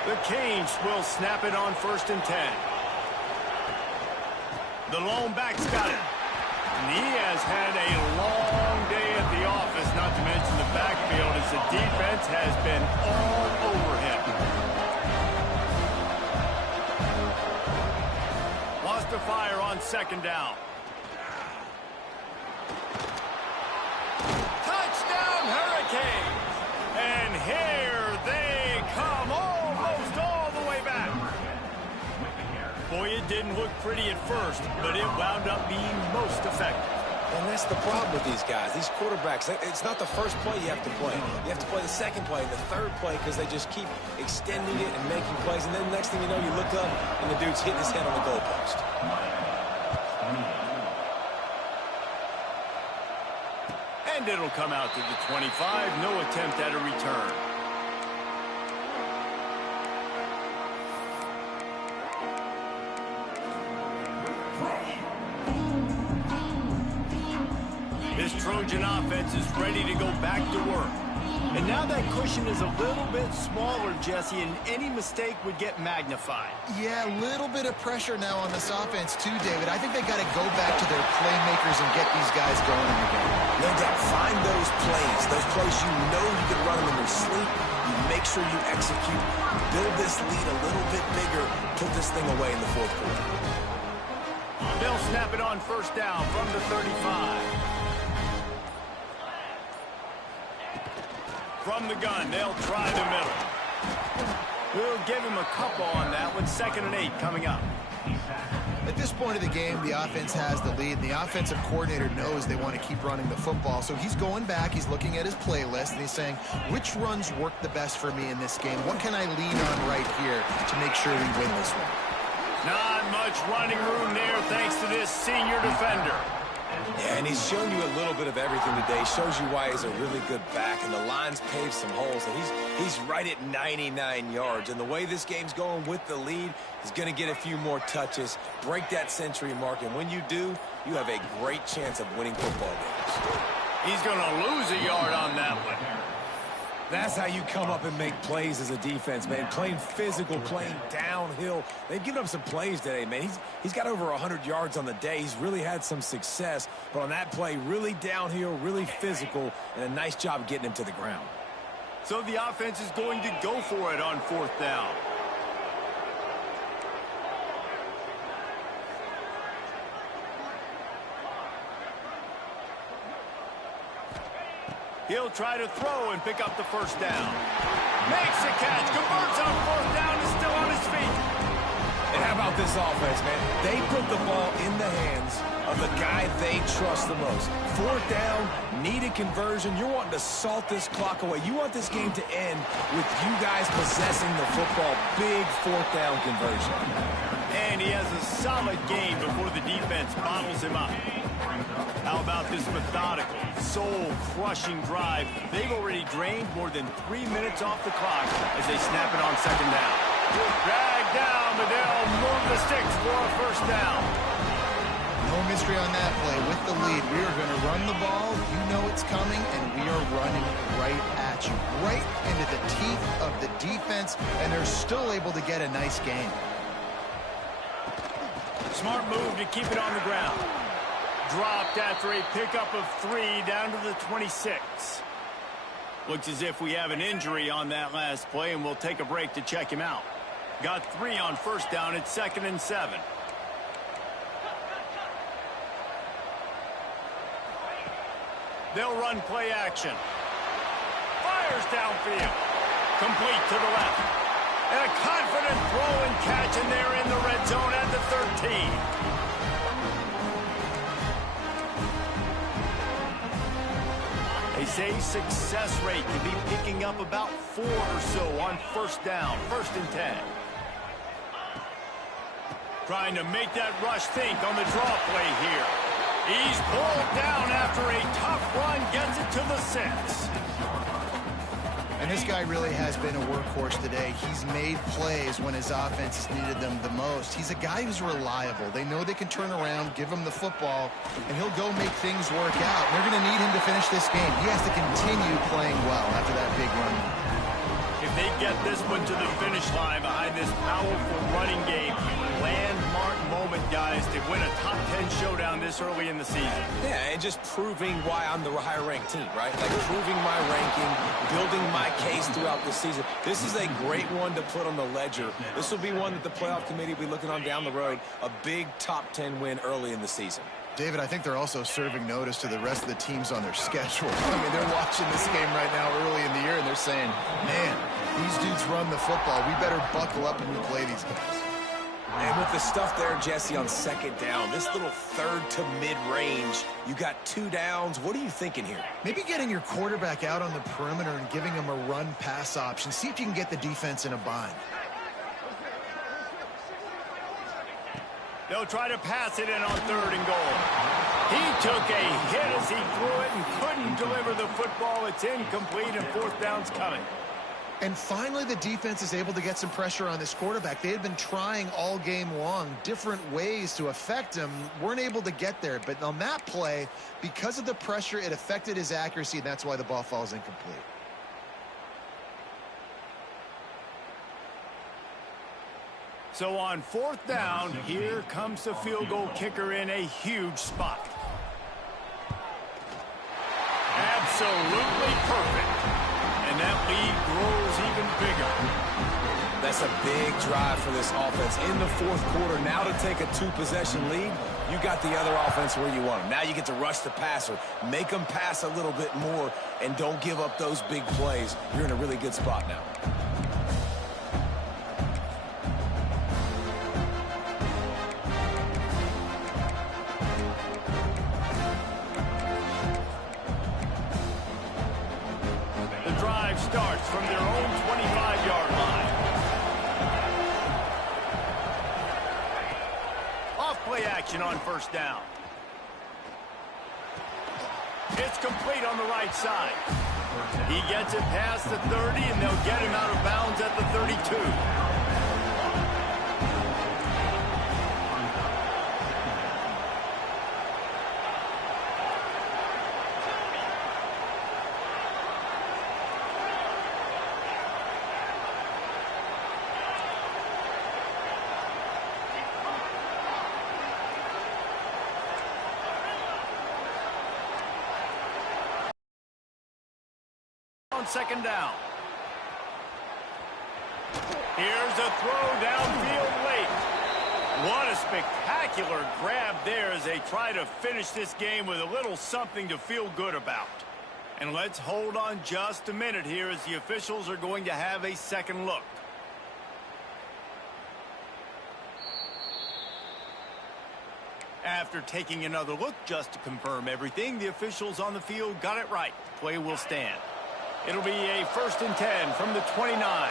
The Canes will snap it on 1st and 10. The lone back's got it. And he has had a long day at the office, not to mention the backfield, as the defense has been all over him. Lost to fire on 2nd down. Touchdown, Hurricanes! And here they come, almost all the way back. Boy, it didn't look pretty at first, but it wound up being most effective. And that's the problem with these guys, these quarterbacks. It's not the first play you have to play. You have to play the 2nd play and the 3rd play because they just keep extending it and making plays. And then the next thing you know, you look up and the dude's hitting his head on the goalpost. And it'll come out to the 25. No attempt at a return. This Trojan offense is ready to go back to work. And now that cushion is a little bit smaller, Jesse, and any mistake would get magnified. Yeah, a little bit of pressure now on this offense too, David. I think they got to go back to their playmakers and get these guys going in the game. No doubt, find those plays you know you can run them in your sleep. You make sure you execute, build this lead a little bit bigger, put this thing away in the 4th quarter. They'll snap it on 1st down from the 35. From the gun, they'll try the middle. We'll give him a couple on that one. 2nd and 8 coming up. At this point of the game, the offense has the lead, and the offensive coordinator knows they want to keep running the football. So he's going back, he's looking at his playlist, and he's saying, which runs work the best for me in this game? What can I lean on right here to make sure we win this one? Not much running room there thanks to this senior defender. Yeah, and he's shown you a little bit of everything today. Shows you why he's a really good back, and the line's paved some holes, and he's right at 99 yards. And the way this game's going with the lead, he's going to get a few more touches, break that century mark, and when you do, you have a great chance of winning football games. He's going to lose a yard on that one. That's how you come up and make plays as a defense, man. Playing physical, playing downhill. They've given up some plays today, man. He's got over 100 yards on the day. He's really had some success. But on that play, really downhill, really physical, and a nice job getting him to the ground. So the offense is going to go for it on 4th down. He'll try to throw and pick up the 1st down. Makes a catch, converts on 4th down, is still on his feet. And about this offense, man? They put the ball in the hands of the guy they trust the most. Fourth down, needed conversion. You're wanting to salt this clock away. You want this game to end with you guys possessing the football. Big fourth down conversion. And he has a solid game before the defense bottles him up. How about this methodical, soul-crushing drive? They've already drained more than 3 minutes off the clock as they snap it on second down. Drag down, but they'll move the sticks for a first down. No mystery on that play. With the lead, we are going to run the ball. You know it's coming, and we are running right at you, right into the teeth of the defense, and they're still able to get a nice gain. Smart move to keep it on the ground. Dropped after a pickup of 3 down to the 26. Looks as if we have an injury on that last play, and we'll take a break to check him out. Got 3 on first down at 2nd and 7. They'll run play action. Fires downfield. Complete to the left. And a confident throw and catch, and they're in the red zone at the 13. They say success rate can be picking up about 4 or so on first down, 1st and 10. Trying to make that rush think on the draw play here. He's pulled down after a tough run, gets it to the 6. And this guy really has been a workhorse today. He's made plays when his offense has needed them the most. He's a guy who's reliable. They know they can turn around, give him the football, and he'll go make things work out. They're going to need him to finish this game. He has to continue playing well after that big run. If they get this one to the finish line behind this powerful running game, landmark moment, guys, to win a top 10 showdown this early in the season. Yeah, and just proving why I'm the higher-ranked team, right? Like proving my ranking, building my case throughout the season. This is a great one to put on the ledger. This will be one that the playoff committee will be looking on down the road. A big top 10 win early in the season. David, I think they're also serving notice to the rest of the teams on their schedule. I mean, they're watching this game right now early in the year, and they're saying, man, these dudes run the football. We better buckle up when we play these guys. And with the stuff there, Jesse, on second down, this little third to mid-range, you got 2 downs. What are you thinking here? Maybe getting your quarterback out on the perimeter and giving him a run-pass option. See if you can get the defense in a bind. They'll try to pass it in on 3rd and goal. He took a hit as he threw it and couldn't deliver the football. It's incomplete, and 4th down's coming. And finally, the defense is able to get some pressure on this quarterback. They had been trying all game long, different ways to affect him, weren't able to get there. But on that play, because of the pressure, it affected his accuracy, and that's why the ball falls incomplete. So on 4th down, here comes the field goal kicker in a huge spot. Absolutely perfect. And that lead grows even bigger. That's a big drive for this offense in the 4th quarter. Now to take a 2-possession lead, you got the other offense where you want them. Now you get to rush the passer, make them pass a little bit more, and don't give up those big plays. You're in a really good spot now. Starts from their own 25-yard line. Off play action on 1st down. It's complete on the right side. He gets it past the 30, and they'll get him out of bounds at the 32. On 2nd down. Here's a throw downfield late. What a spectacular grab there as they try to finish this game with a little something to feel good about. And let's hold on just a minute here as the officials are going to have a second look. After taking another look just to confirm everything, the officials on the field got it right. Play will stand. It'll be a 1st and 10 from the 29.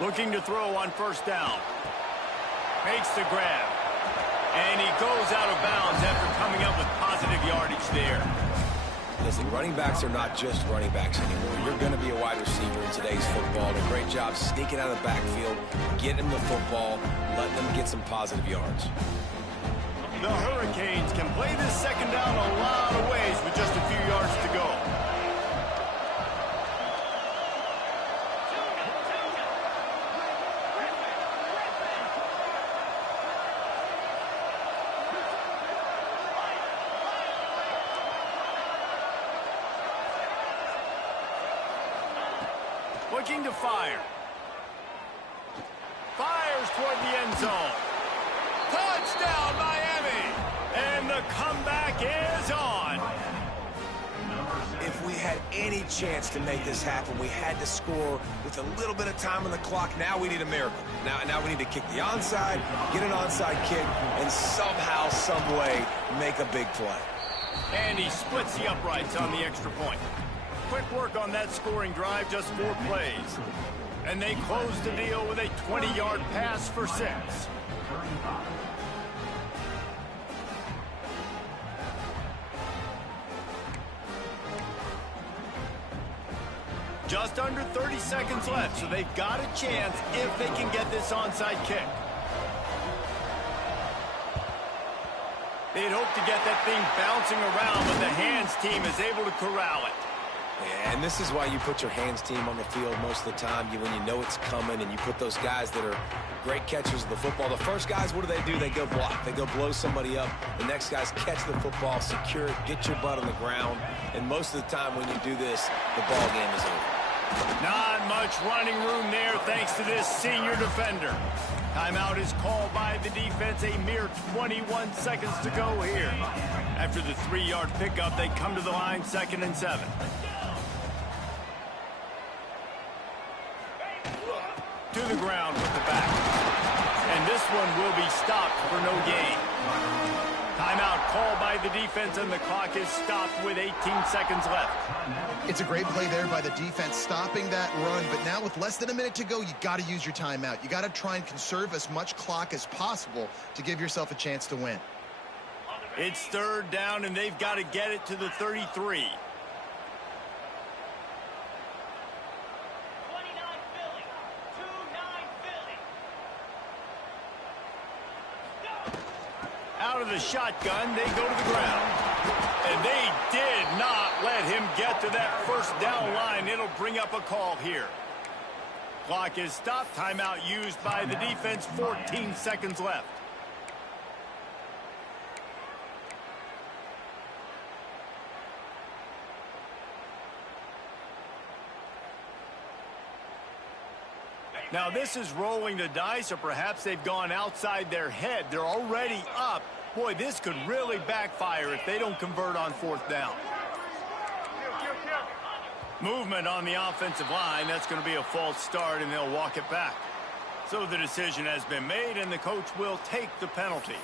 Looking to throw on 1st down. Makes the grab. And he goes out of bounds after coming up with positive yardage there. Listen, running backs are not just running backs anymore. You're going to be a wide receiver in today's football. A great job sneaking out of the backfield, getting them the football, letting them get some positive yards. The Hurricanes can play this 2nd down a lot of ways with just a few yards to go. Looking to fire. Fires toward the end zone. Touchdown, Miami! And the comeback is on. If we had any chance to make this happen, we had to score with a little bit of time on the clock. Now we need a miracle. Now we need to kick the onside, get an onside kick, and somehow, some way, make a big play. And he splits the uprights on the extra point. Quick work on that scoring drive, just 4 plays. And they close the deal with a 20-yard pass for 6. Just under 30 seconds left, so they've got a chance if they can get this onside kick. They'd hope to get that thing bouncing around, but the hands team is able to corral it. Yeah, and this is why you put your hands team on the field most of the time. When you know it's coming, and you put those guys that are great catchers of the football. The first guys, what do? They go block. They go blow somebody up. The next guys catch the football, secure it, get your butt on the ground. And most of the time when you do this, the ball game is over. Not much running room there thanks to this senior defender. Timeout is called by the defense. A mere 21 seconds to go here. After the 3-yard pickup, they come to the line 2nd and 7. To the ground with the back. And this one will be stopped for no gain. Timeout called by the defense, and the clock is stopped with 18 seconds left. It's a great play there by the defense, stopping that run. But now with less than a minute to go, you got to use your timeout. You got to try and conserve as much clock as possible to give yourself a chance to win. It's 3rd down, and they've got to get it to the 33. Out of the shotgun, they go to the ground. And they did not let him get to that 1st down line. It'll bring up a call here. Clock is stopped. Timeout used by the defense. 14 seconds left. Now this is rolling the dice, or perhaps they've gone outside their head. They're already up. Boy, this could really backfire if they don't convert on 4th down. Movement on the offensive line. That's going to be a false start, and they'll walk it back. So the decision has been made, and the coach will take the penalty.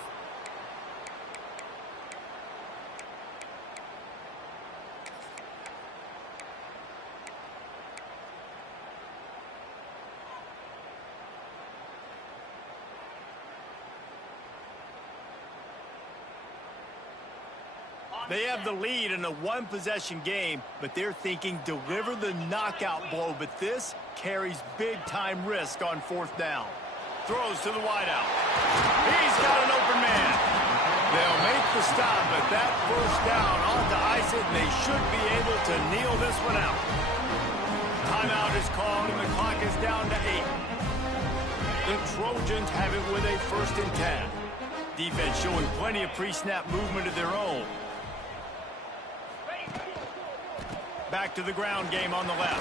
They have the lead in a 1-possession game, but they're thinking deliver the knockout blow. But this carries big-time risk on 4th down. Throws to the wideout. He's got an open man. They'll make the stop, but that 1st down on to ice it, and they should be able to kneel this one out. Timeout is called, and the clock is down to 8. The Trojans have it with a 1st and 10. Defense showing plenty of pre-snap movement of their own. Back to the ground game on the left.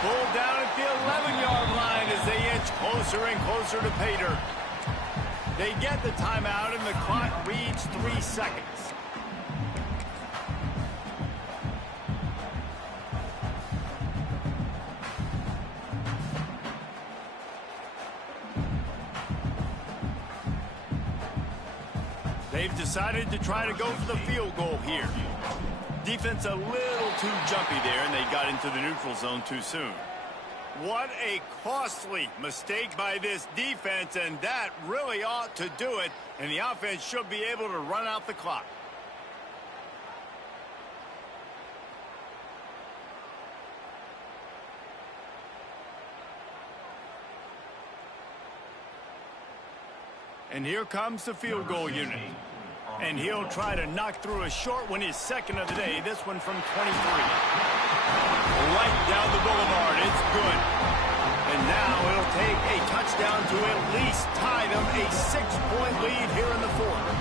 Pulled down at the 11-yard line as they inch closer and closer to pay dirt. They get the timeout, and the clock reads last 3 seconds. They've decided to try to go for the field goal here. Defense a little too jumpy there, and they got into the neutral zone too soon. What a costly mistake by this defense, and that really ought to do it, and the offense should be able to run out the clock. And here comes the field goal unit. And he'll try to knock through a short one, his second of the day, this one from 23. Right down the boulevard, it's good. And now it'll take a touchdown to at least tie them a 6-point lead here in the fourth.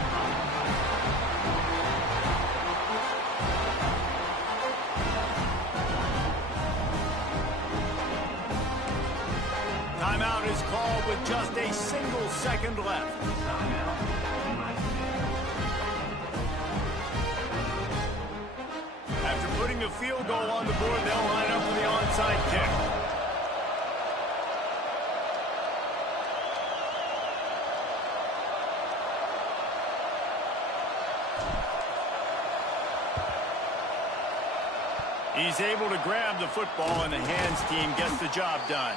Timeout is called with just a single second left. After putting a field goal on the board, they'll line up for the onside kick. He's able to grab the football, and the hands team gets the job done.